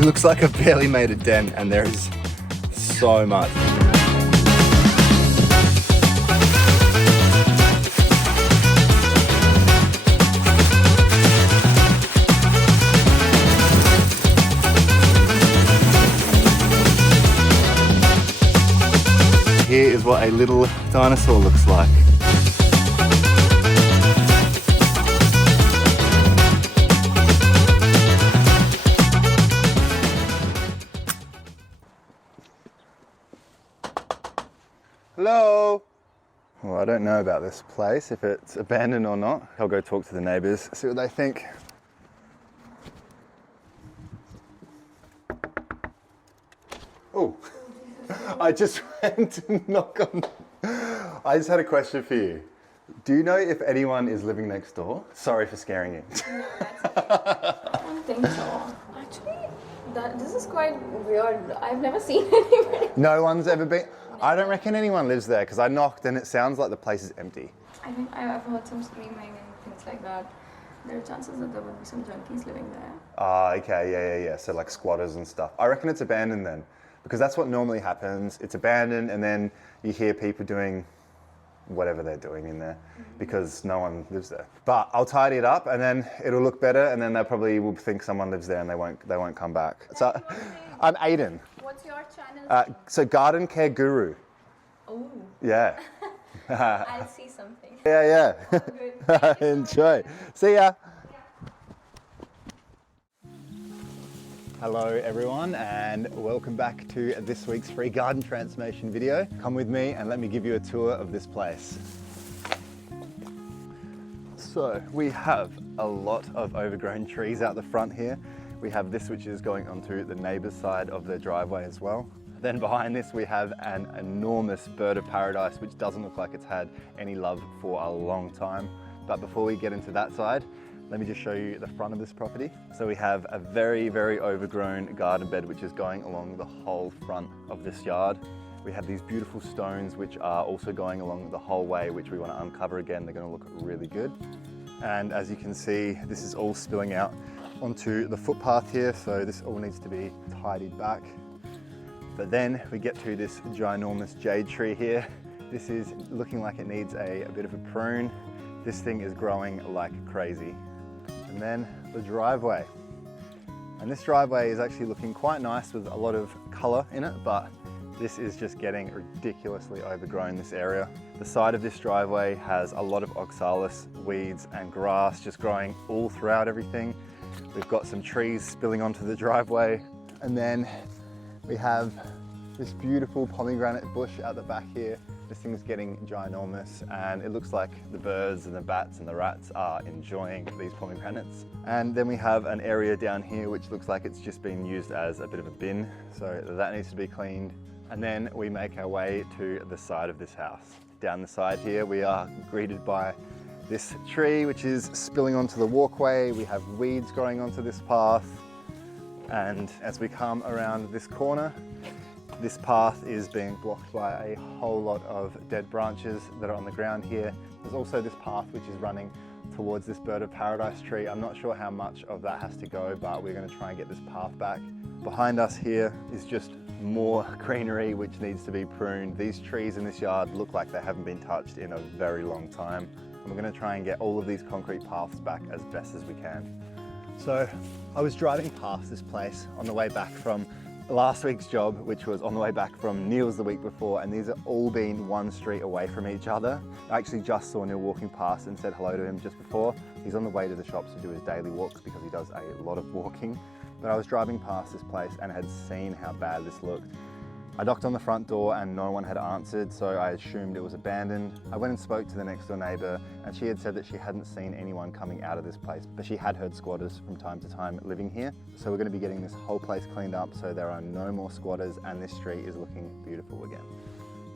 It looks like I've barely made a dent, and there is so much. Here is what a little dinosaur looks like. Hello? Well, I don't know about this place, if it's abandoned or not. I'll go talk to the neighbors, see what they think. Oh, I just went to knock on. I just had a question for you. Do you know if anyone is living next door? Sorry for scaring you. I don't think so. Actually, this is quite weird. I've never seen anybody. No one's ever been? I don't reckon anyone lives there because I knocked and it sounds like the place is empty. I think I've heard some screaming and things like that. There are chances that there would be some junkies living there. Ah, okay, yeah. So like squatters and stuff. I reckon it's abandoned then, because that's what normally happens. It's abandoned and then you hear people doing whatever they're doing in there because no one lives there. But I'll tidy it up and then it'll look better, and then they probably will think someone lives there and they won't come back. So I'm Aiden. What's your channel? So Garden Care Guru. Oh. Yeah. I'll see something. Yeah. Good. Enjoy. See ya. Hello everyone, and welcome back to this week's free garden transformation video. Come with me and let me give you a tour of this place. So we have a lot of overgrown trees out the front here. We have this which is going onto the neighbour's side of the driveway as well. Then behind this we have an enormous bird of paradise which doesn't look like it's had any love for a long time. But before we get into that side, let me just show you the front of this property. So we have a very, very overgrown garden bed which is going along the whole front of this yard. We have these beautiful stones which are also going along the whole way, which we want to uncover again. They're going to look really good. And as you can see, this is all spilling out onto the footpath here, so this all needs to be tidied back. But then we get to this ginormous jade tree here. This is looking like it needs a bit of a prune. This thing is growing like crazy. And then the driveway. And this driveway is actually looking quite nice with a lot of colour in it, but this is just getting ridiculously overgrown, this area. The side of this driveway has a lot of oxalis, weeds and grass just growing all throughout everything. We've got some trees spilling onto the driveway, and then we have this beautiful pomegranate bush at the back here. This thing's getting ginormous, and it looks like the birds and the bats and the rats are enjoying these pomegranates. And then we have an area down here which looks like it's just been used as a bit of a bin, so that needs to be cleaned. And then we make our way to the side of this house. Down the side here we are greeted by this tree which is spilling onto the walkway. We have weeds growing onto this path, and as we come around this corner, this path is being blocked by a whole lot of dead branches that are on the ground here. There's also this path which is running towards this bird of paradise tree. I'm not sure how much of that has to go, but we're going to try and get this path back. Behind us here is just more greenery which needs to be pruned. These trees in this yard look like they haven't been touched in a very long time. And we're going to try and get all of these concrete paths back as best as we can. So I was driving past this place on the way back from last week's job, which was on the way back from Neil's the week before, and these are all been one street away from each other. I actually just saw Neil walking past and said hello to him just before. He's on the way to the shops to do his daily walks because he does a lot of walking. But I was driving past this place and had seen how bad this looked. I knocked on the front door and no one had answered, so I assumed it was abandoned. I went and spoke to the next door neighbour, and she had said that she hadn't seen anyone coming out of this place, but she had heard squatters from time to time living here. So we're going to be getting this whole place cleaned up so there are no more squatters and this street is looking beautiful again.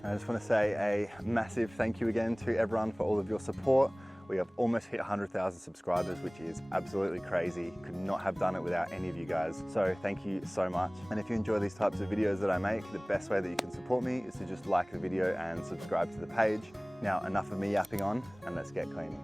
And I just want to say a massive thank you again to everyone for all of your support. We have almost hit 100,000 subscribers, which is absolutely crazy. Could not have done it without any of you guys. So thank you so much. And if you enjoy these types of videos that I make, the best way that you can support me is to just like the video and subscribe to the page. Now, enough of me yapping on, and let's get cleaning.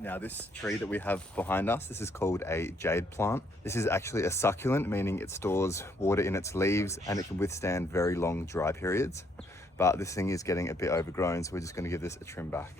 Now this tree that we have behind us, this is called a jade plant. This is actually a succulent, meaning it stores water in its leaves and it can withstand very long dry periods. But this thing is getting a bit overgrown, so we're just going to give this a trim back.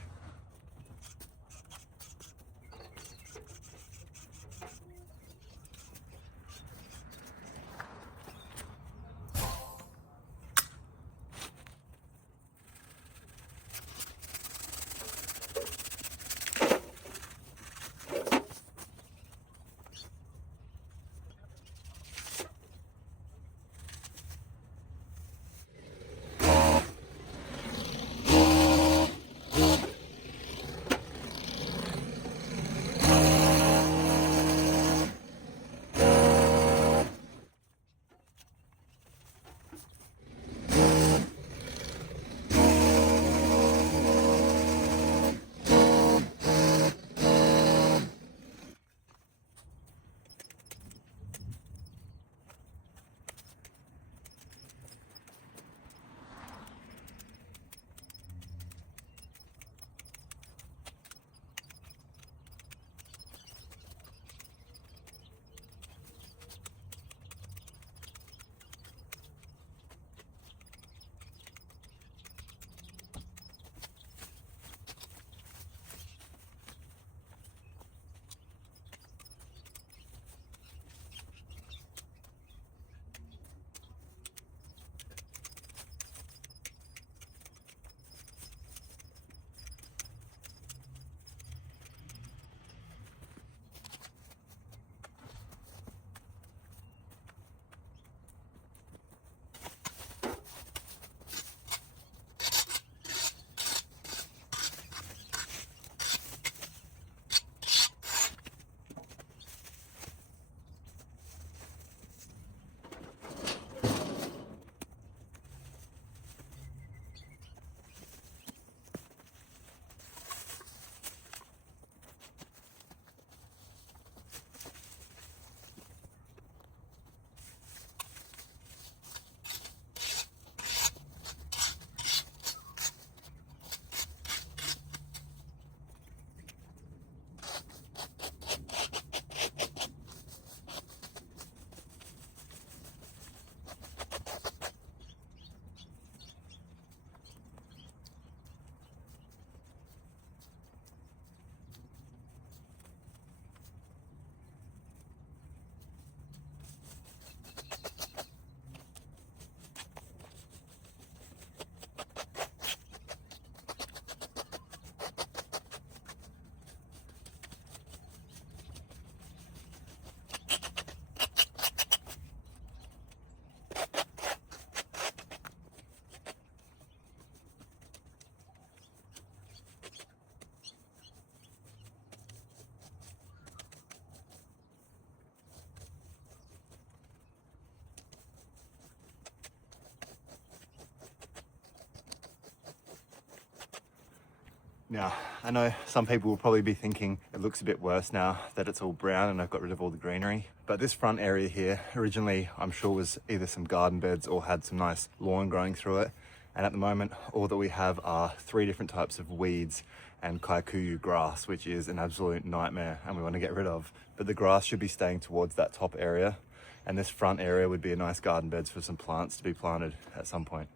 Now, I know some people will probably be thinking it looks a bit worse now that it's all brown and I've got rid of all the greenery. But this front area here, originally I'm sure was either some garden beds or had some nice lawn growing through it. And at the moment, all that we have are 3 different types of weeds and kikuyu grass, which is an absolute nightmare and we want to get rid of. But the grass should be staying towards that top area. And this front area would be a nice garden beds for some plants to be planted at some point.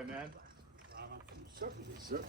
way, man. Certainly, sir.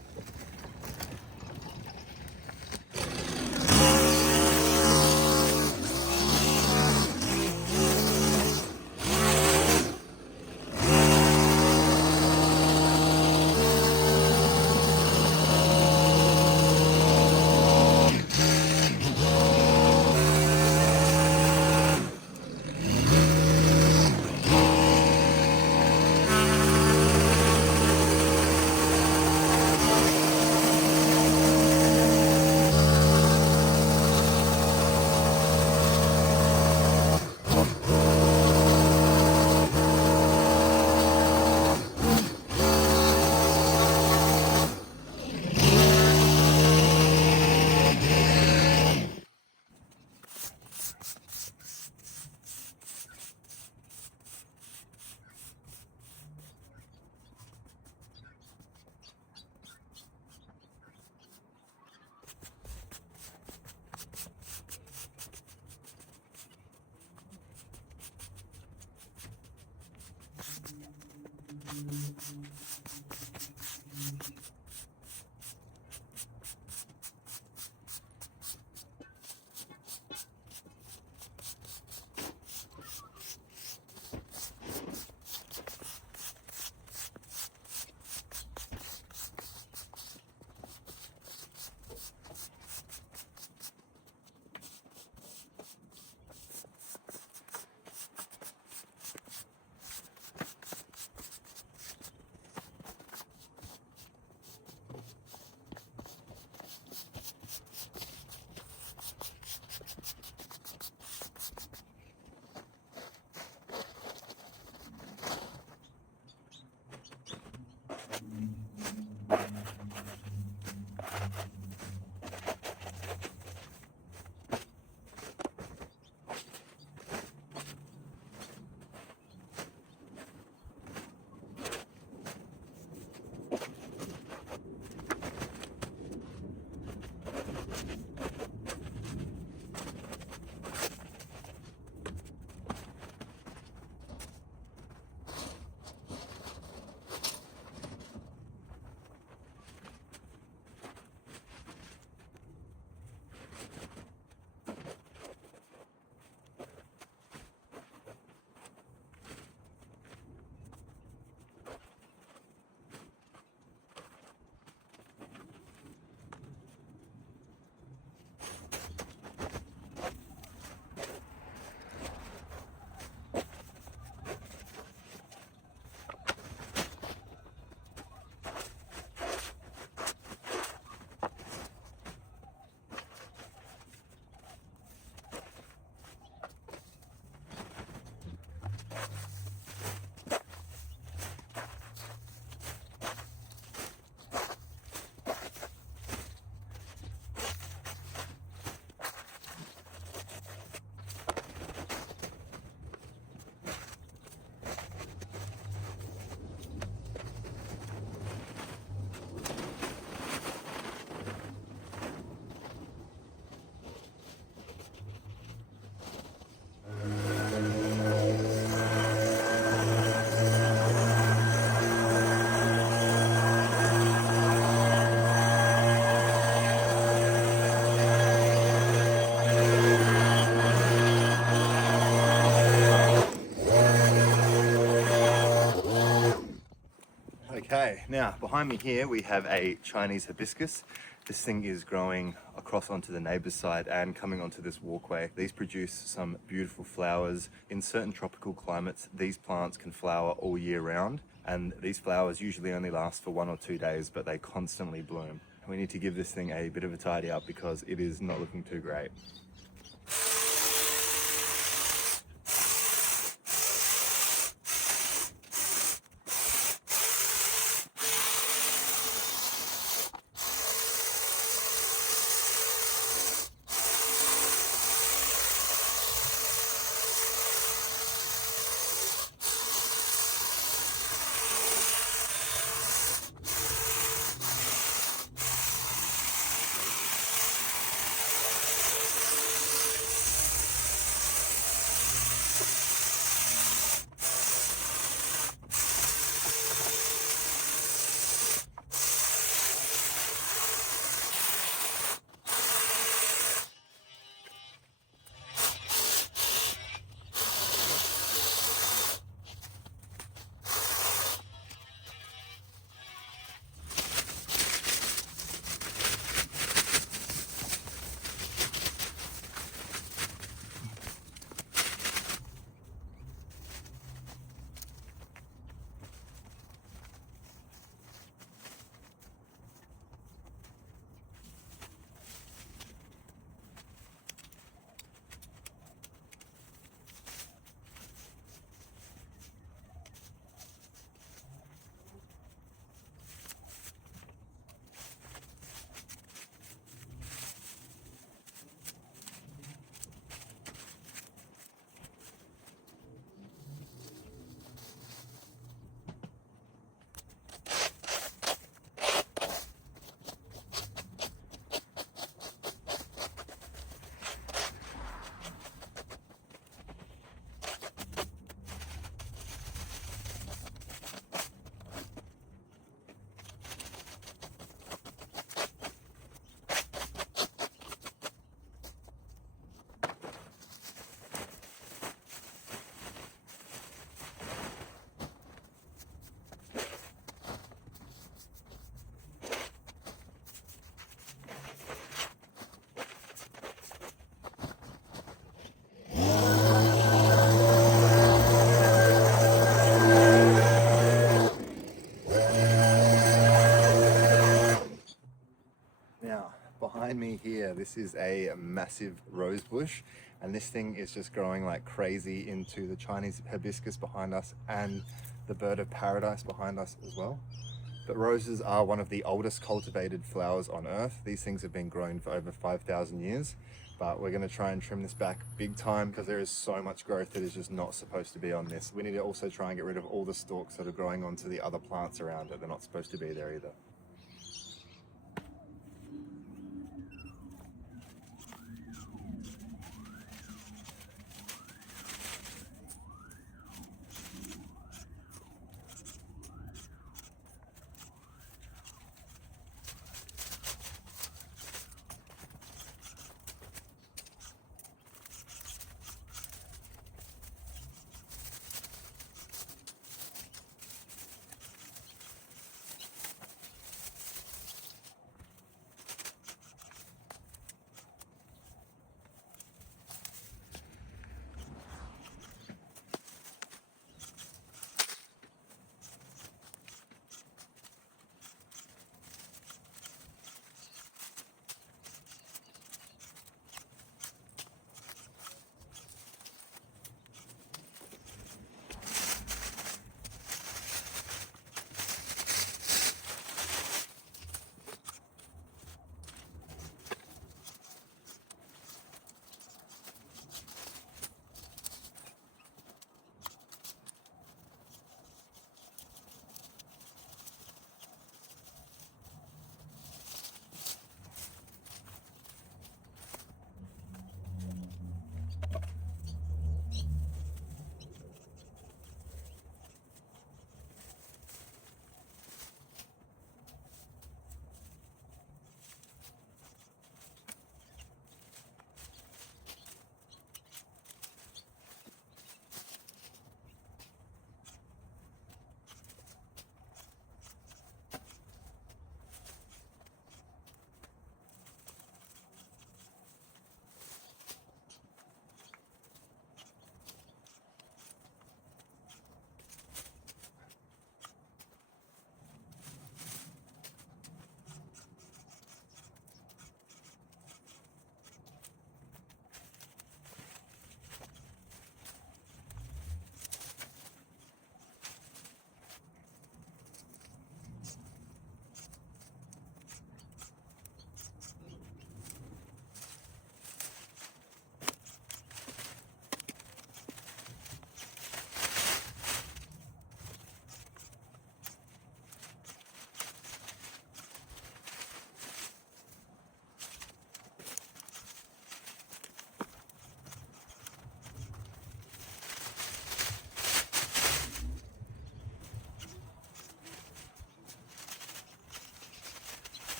Okay, now behind me here we have a Chinese hibiscus. This thing is growing across onto the neighbor's side and coming onto this walkway. These produce some beautiful flowers. In certain tropical climates, these plants can flower all year round, and these flowers usually only last for 1 or 2 days, but they constantly bloom. We need to give this thing a bit of a tidy up because it is not looking too great. this is a massive rose bush, and this thing is just growing like crazy into the Chinese hibiscus behind us and the bird of paradise behind us as well. But roses are one of the oldest cultivated flowers on earth. These things have been grown for over 5,000 years, but we're going to try and trim this back big time because there is so much growth that is just not supposed to be on this. We need to also try and get rid of all the stalks that are growing onto the other plants around it. They're not supposed to be there either.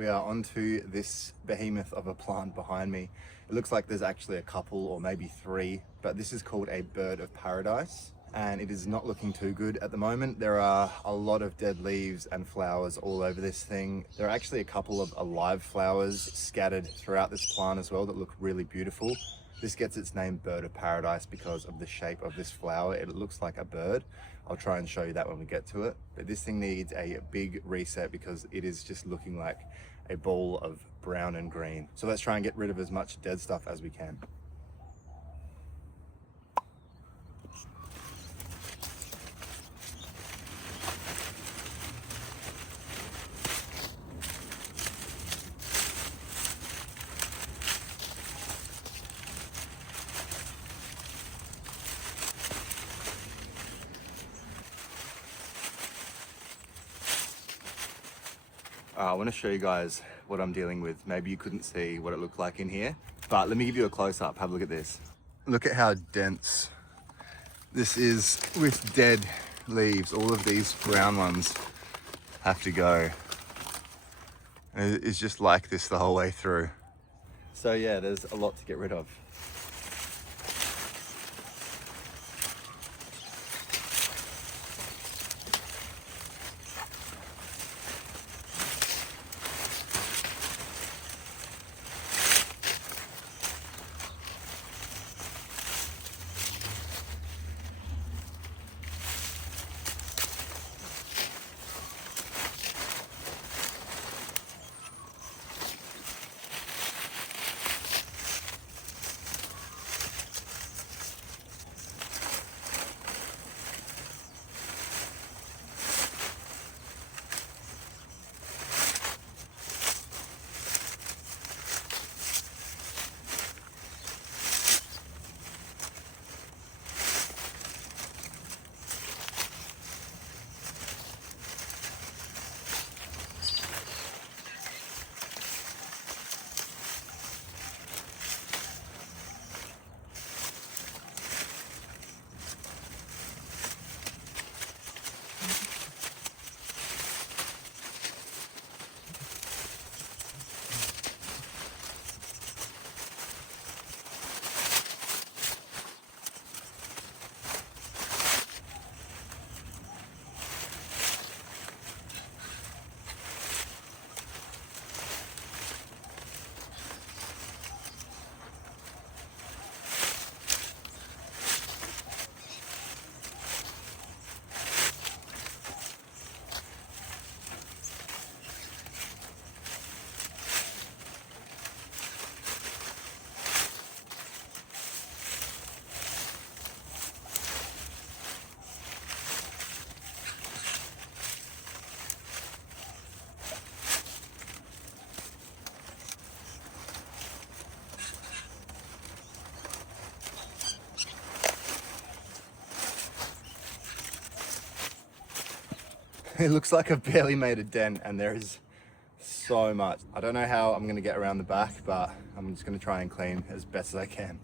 We are onto this behemoth of a plant behind me. It looks like there's actually a couple or maybe three, but this is called a bird of paradise, and it is not looking too good at the moment. There are a lot of dead leaves and flowers all over this thing. There are actually a couple of alive flowers scattered throughout this plant as well that look really beautiful. This gets its name bird of paradise because of the shape of this flower. It looks like a bird. I'll try and show you that when we get to it. But this thing needs a big reset because it is just looking like a ball of brown and green. So let's try and get rid of as much dead stuff as we can. I want to show you guys what I'm dealing with. Maybe you couldn't see what it looked like in here, but let me give you a close-up. Have a look at this. Look at how dense this is with dead leaves. All of these brown ones have to go. It's just like this the whole way through. So yeah, there's a lot to get rid of. It looks like I've barely made a dent and there is so much. I don't know how I'm gonna get around the back, but I'm just gonna try and clean as best as I can.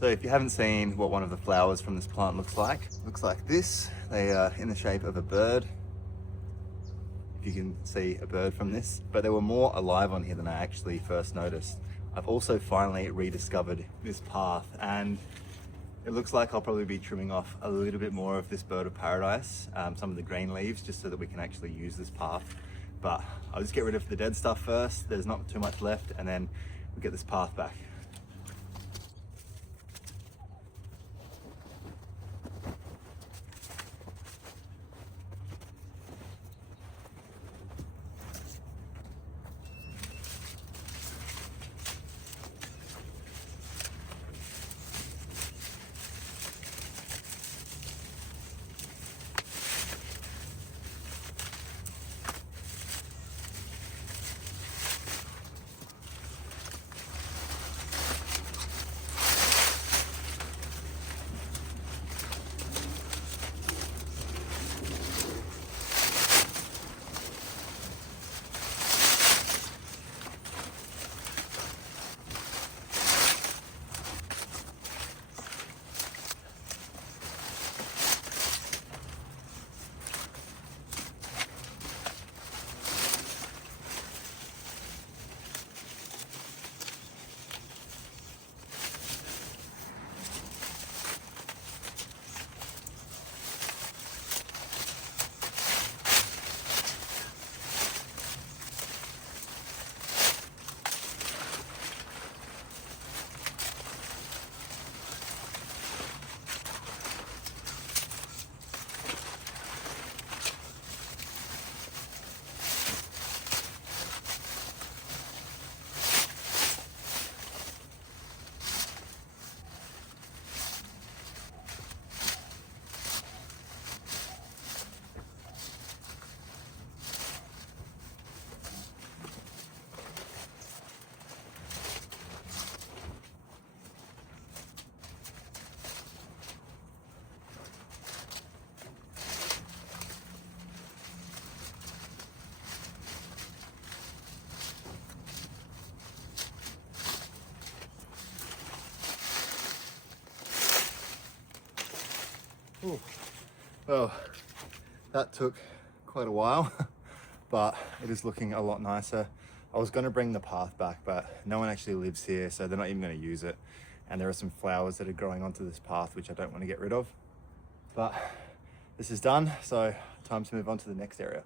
So if you haven't seen what one of the flowers from this plant looks like this. They are in the shape of a bird. If you can see a bird from this, but there were more alive on here than I actually first noticed. I've also finally rediscovered this path, and it looks like I'll probably be trimming off a little bit more of this bird of paradise, some of the green leaves, just so that we can actually use this path. But I'll just get rid of the dead stuff first. There's not too much left, and then we'll get this path back. Ooh. Well, that took quite a while, but it is looking a lot nicer. I was going to bring the path back, but no one actually lives here, so they're not even going to use it. And there are some flowers that are growing onto this path, which I don't want to get rid of. But this is done, so time to move on to the next area.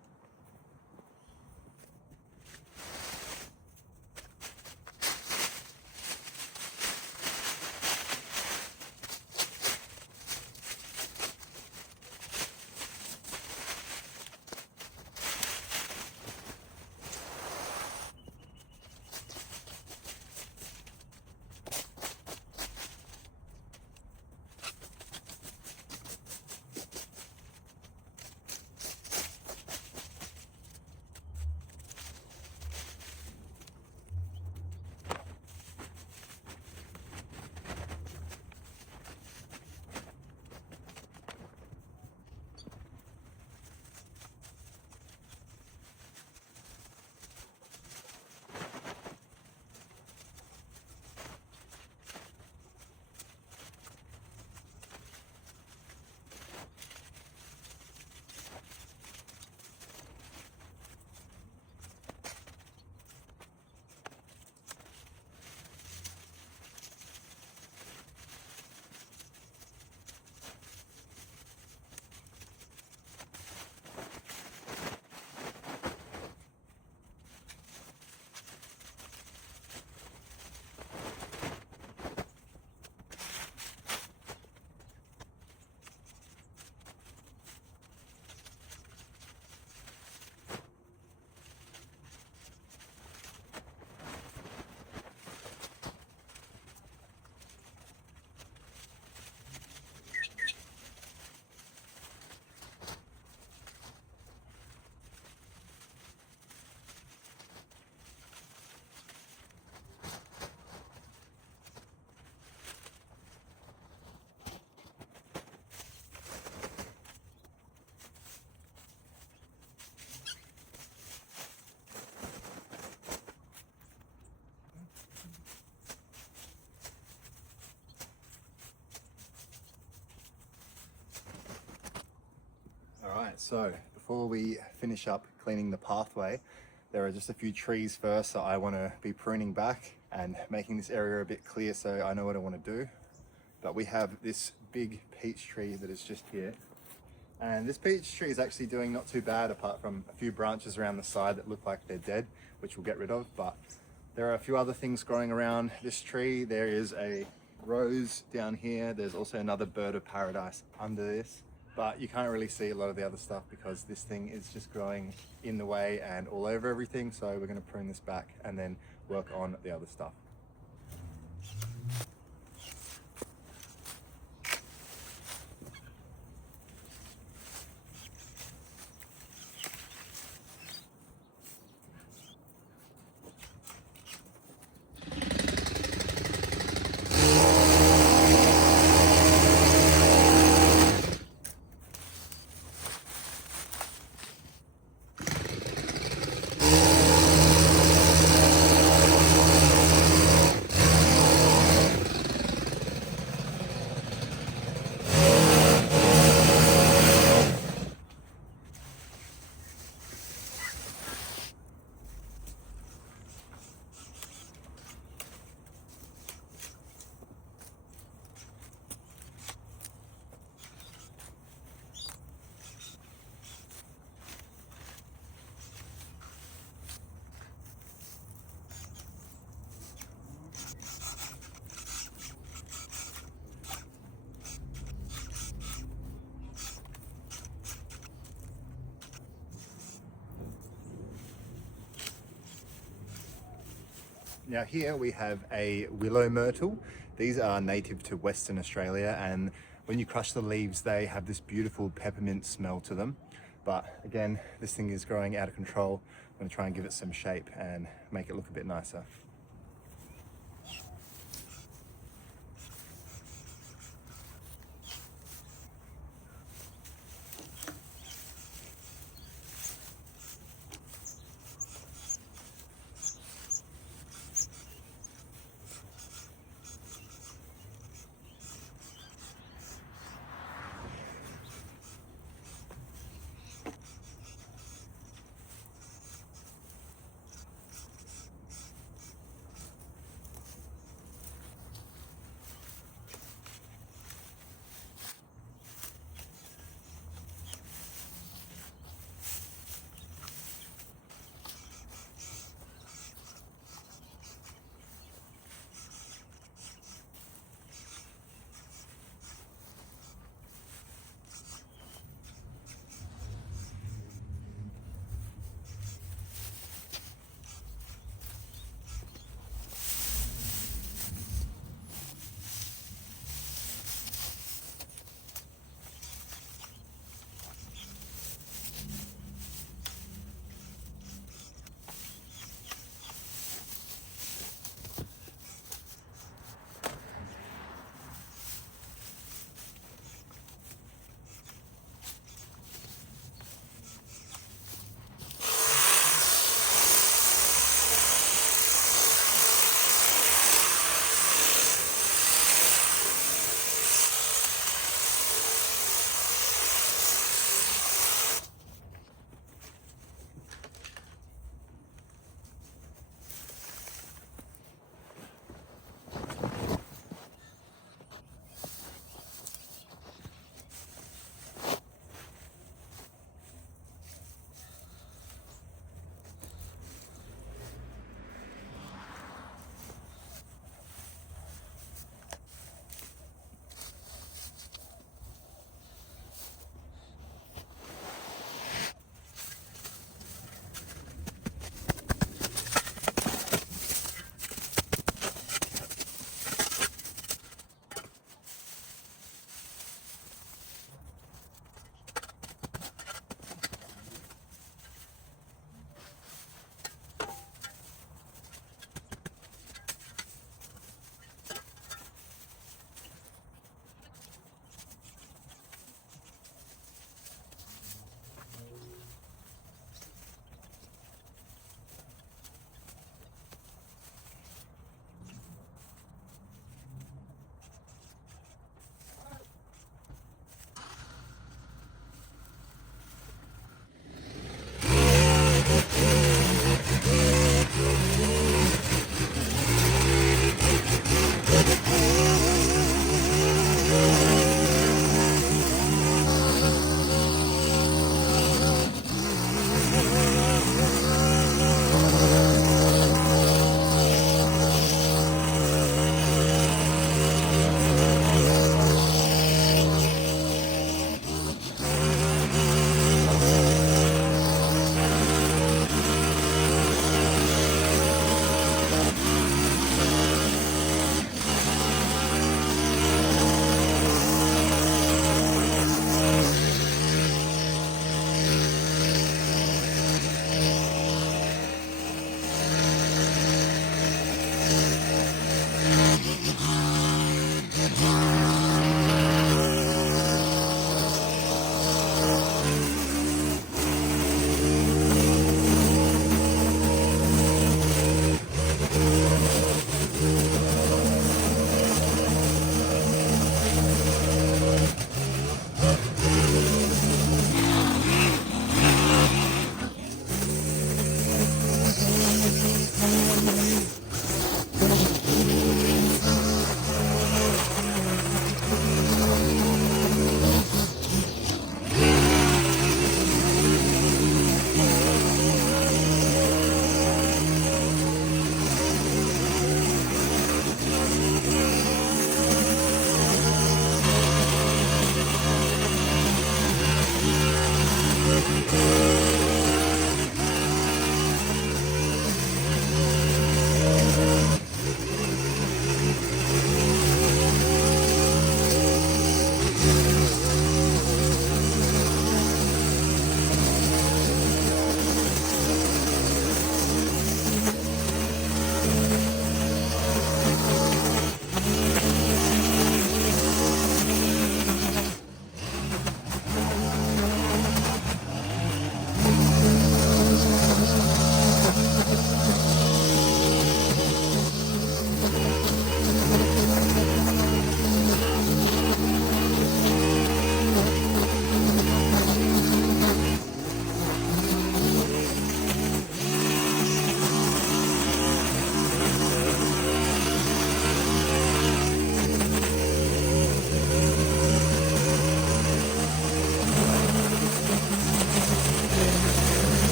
Right, so before we finish up cleaning the pathway, there are just a few trees first that I want to be pruning back and making this area a bit clear so I know what I want to do. But we have this big peach tree that is just here. And this peach tree is actually doing not too bad, apart from a few branches around the side that look like they're dead, which we'll get rid of. But there are a few other things growing around this tree. There is a rose down here. There's also another bird of paradise under this. But you can't really see a lot of the other stuff because this thing is just growing in the way and all over everything. So we're going to prune this back and then work on the other stuff. Now here we have a willow myrtle. These are native to Western Australia, and when you crush the leaves they have this beautiful peppermint smell to them. But again, this thing is growing out of control. I'm going to try and give it some shape and make it look a bit nicer.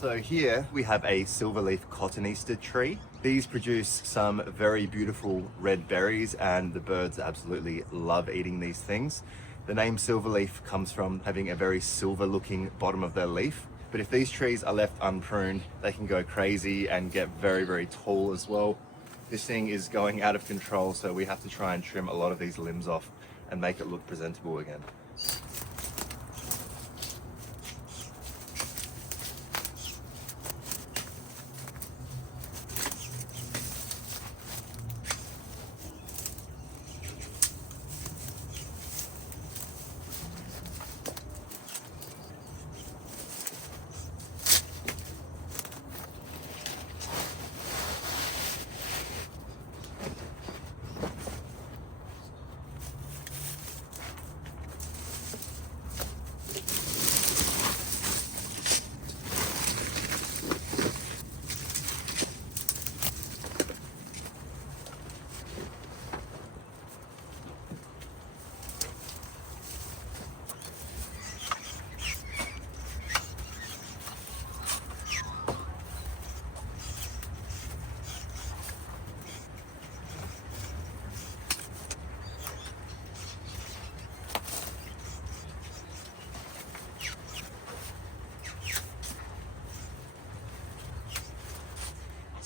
So here we have a silverleaf cotoneaster tree. These produce some very beautiful red berries and the birds absolutely love eating these things. The name silverleaf comes from having a very silver looking bottom of their leaf. But if these trees are left unpruned, they can go crazy and get very, very tall as well. This thing is going out of control, so we have to try and trim a lot of these limbs off and make it look presentable again.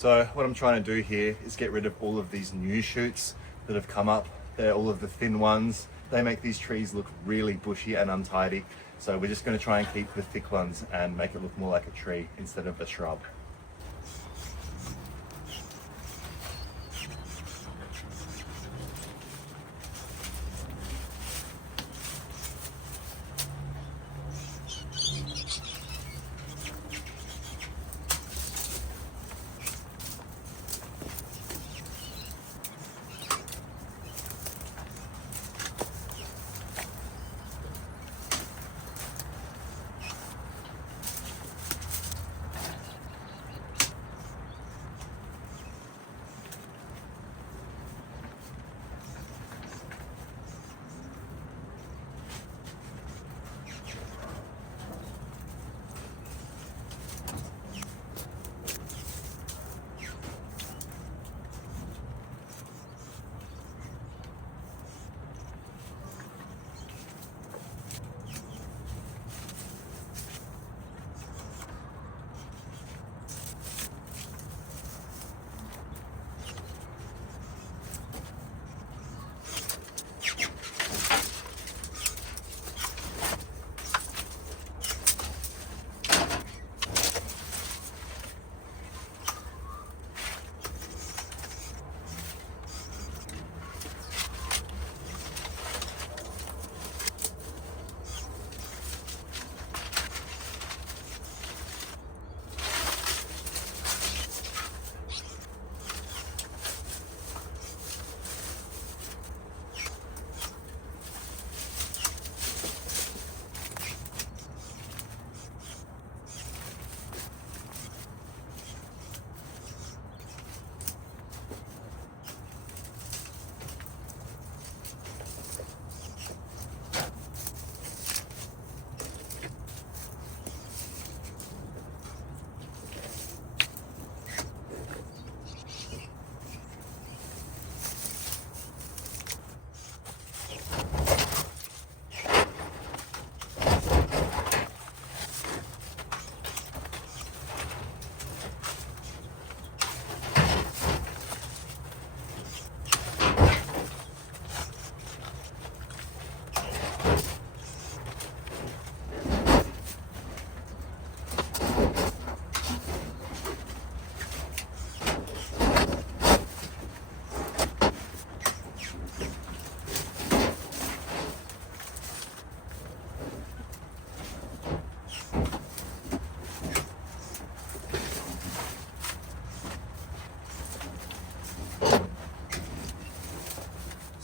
So what I'm trying to do here is get rid of all of these new shoots that have come up. They're all of the thin ones. They make these trees look really bushy and untidy. So we're just going to try and keep the thick ones and make it look more like a tree instead of a shrub.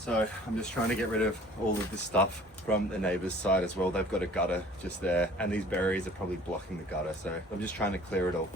So I'm just trying to get rid of all of this stuff from the neighbor's side as well. They've got a gutter just there and these berries are probably blocking the gutter. So I'm just trying to clear it all.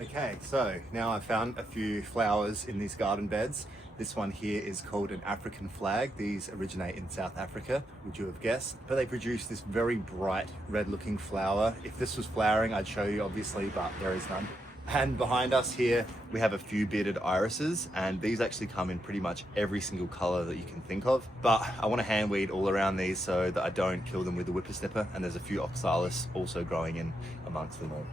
Okay, so now I've found a few flowers in these garden beds. This one here is called an African flag. These originate in South Africa, would you have guessed? But they produce this very bright red looking flower. If this was flowering, I'd show you obviously, but there is none. And behind us here, we have a few bearded irises, and these actually come in pretty much every single color that you can think of. But I want to hand weed all around these so that I don't kill them with the whippersnapper, and there's a few oxalis also growing in amongst them all.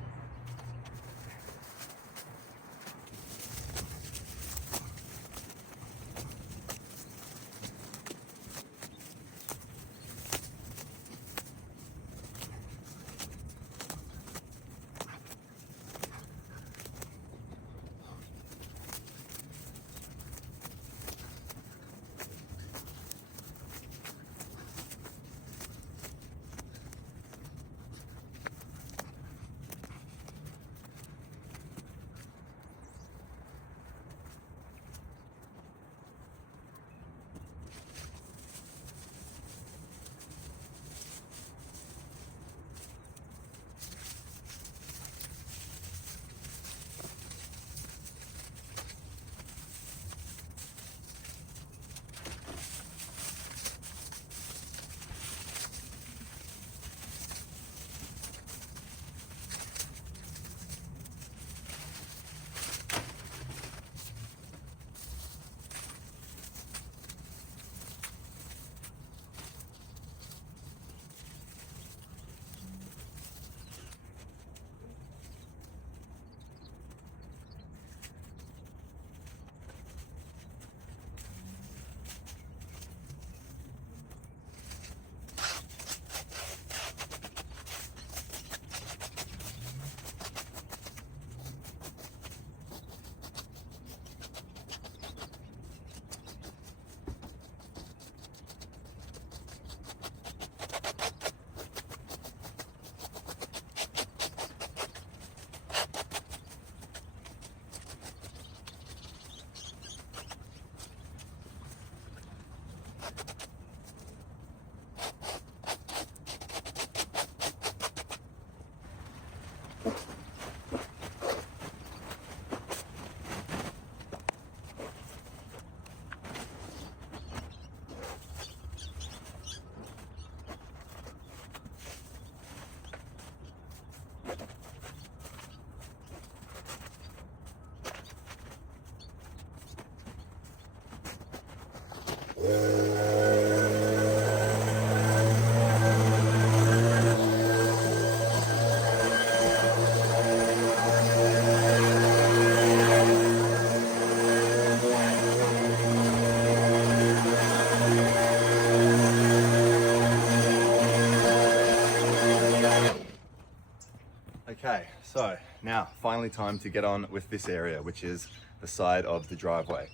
Okay, so now finally time to get on with this area, which is the side of the driveway.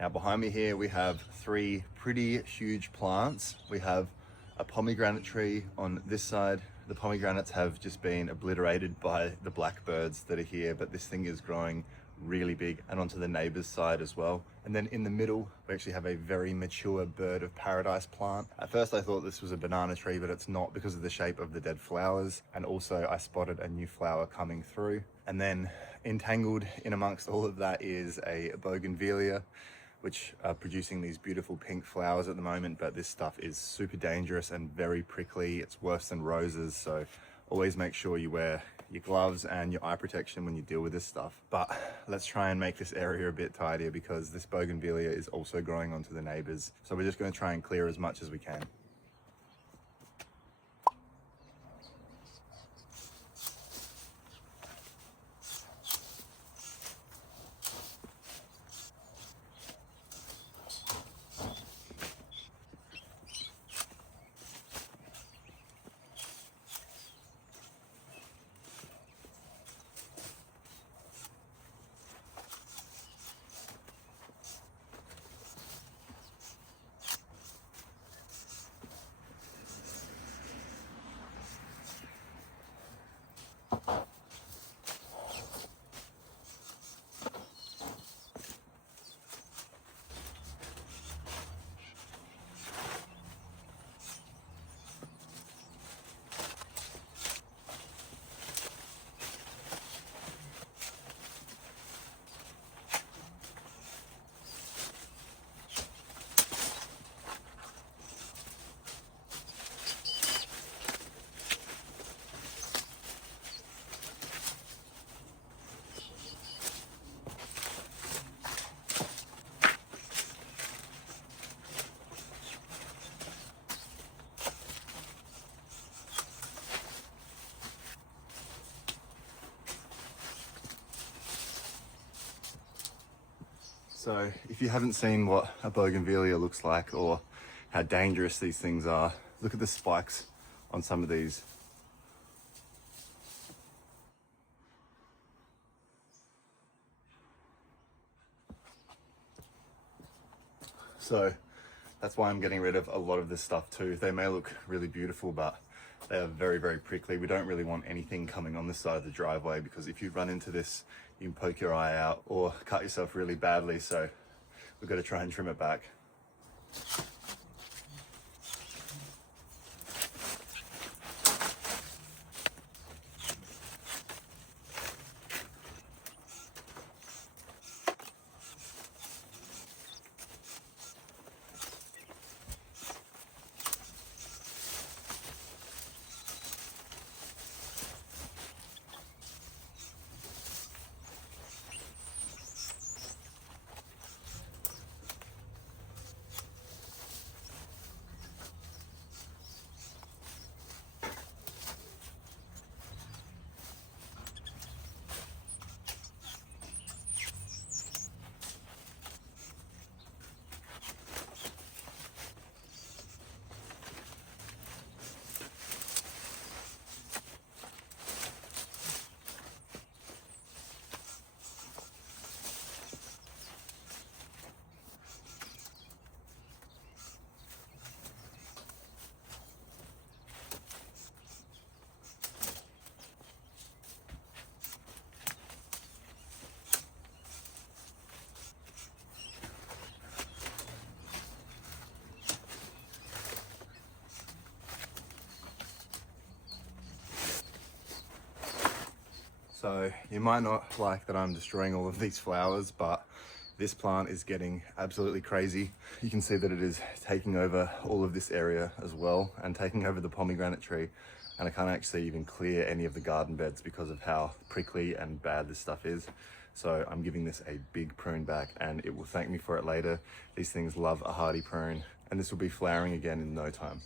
Now behind me here we have three pretty huge plants. We have a pomegranate tree on this side. The pomegranates have just been obliterated by the blackbirds that are here, but this thing is growing really big, and onto the neighbor's side as well. And then in the middle, we actually have a very mature bird of paradise plant. At first I thought this was a banana tree, but it's not because of the shape of the dead flowers. And also I spotted a new flower coming through. And then entangled in amongst all of that is a bougainvillea, which are producing these beautiful pink flowers at the moment, but this stuff is super dangerous and very prickly. It's worse than roses, so always make sure you wear your gloves and your eye protection when you deal with this stuff. But let's try and make this area a bit tidier because this bougainvillea is also growing onto the neighbors. So we're just going to try and clear as much as we can. So if you haven't seen what a bougainvillea looks like or how dangerous these things are, look at the spikes on some of these. So that's why I'm getting rid of a lot of this stuff too. They may look really beautiful, but they are very, very prickly. We don't really want anything coming on this side of the driveway, because if you run into this, you can poke your eye out or cut yourself really badly. So we've got to try and trim it back. So you might not like that I'm destroying all of these flowers, but this plant is getting absolutely crazy. You can see that it is taking over all of this area as well, and taking over the pomegranate tree. And I can't actually even clear any of the garden beds because of how prickly and bad this stuff is. So I'm giving this a big prune back, and it will thank me for it later. These things love a hardy prune, and this will be flowering again in no time.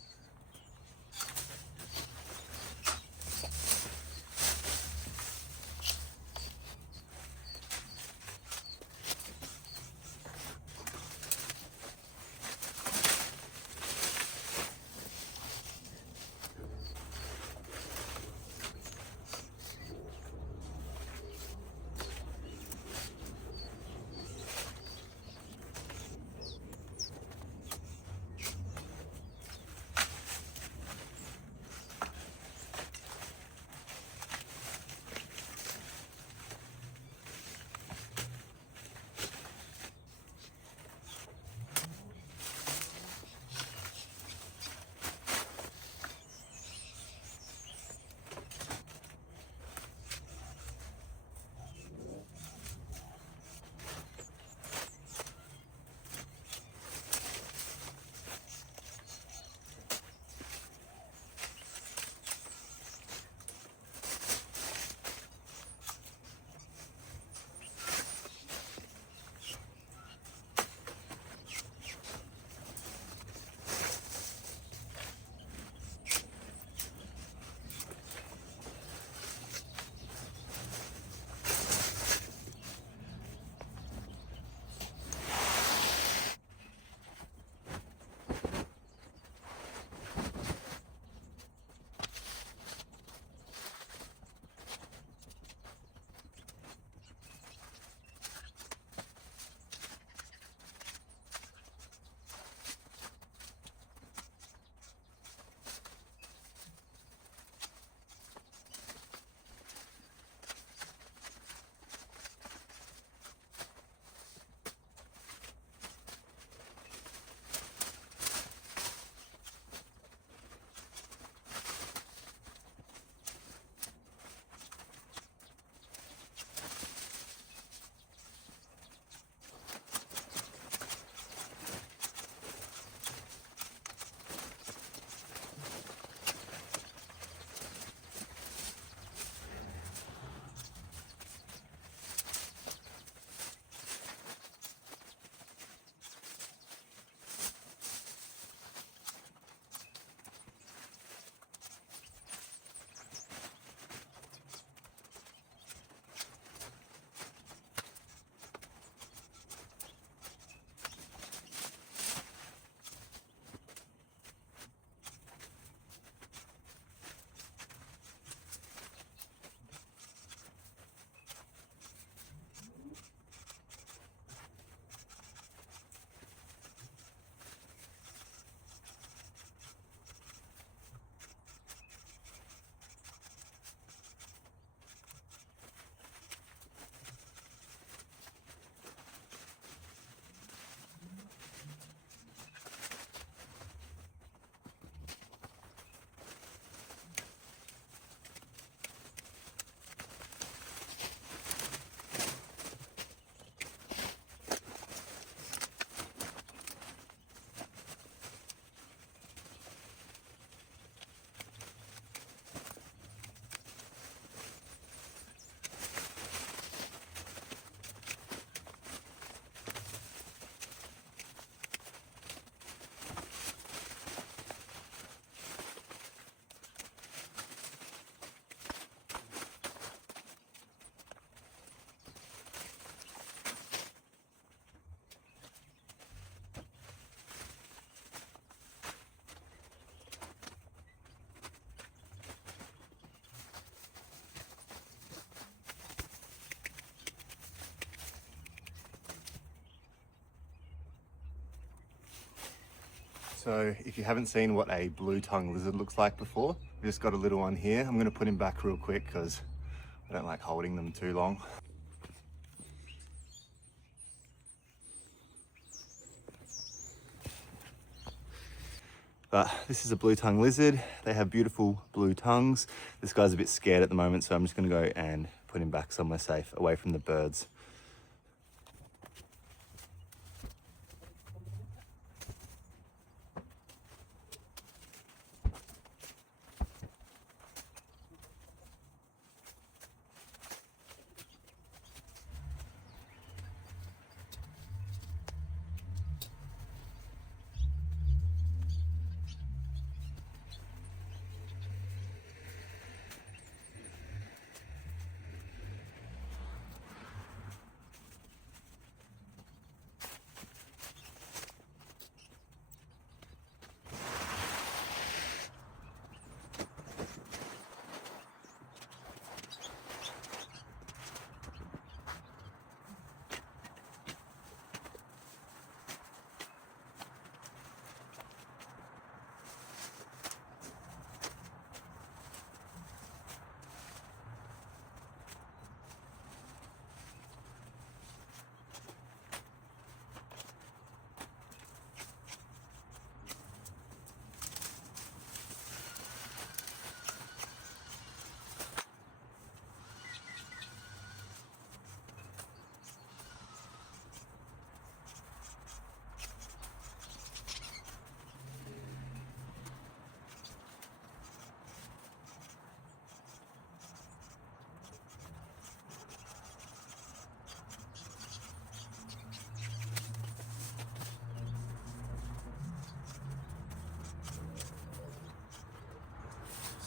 So if you haven't seen what a blue-tongued lizard looks like before, we've just got a little one here. I'm gonna put him back real quick because I don't like holding them too long. But this is a blue-tongued lizard. They have beautiful blue tongues. This guy's a bit scared at the moment, so I'm just gonna go and put him back somewhere safe, away from the birds.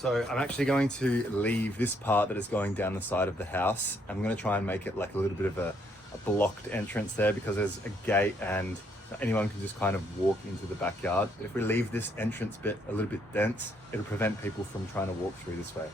So I'm actually going to leave this part that is going down the side of the house. I'm going to try and make it like a little bit of a blocked entrance there because there's a gate and anyone can just kind of walk into the backyard. But if we leave this entrance bit a little bit dense, it'll prevent people from trying to walk through this way.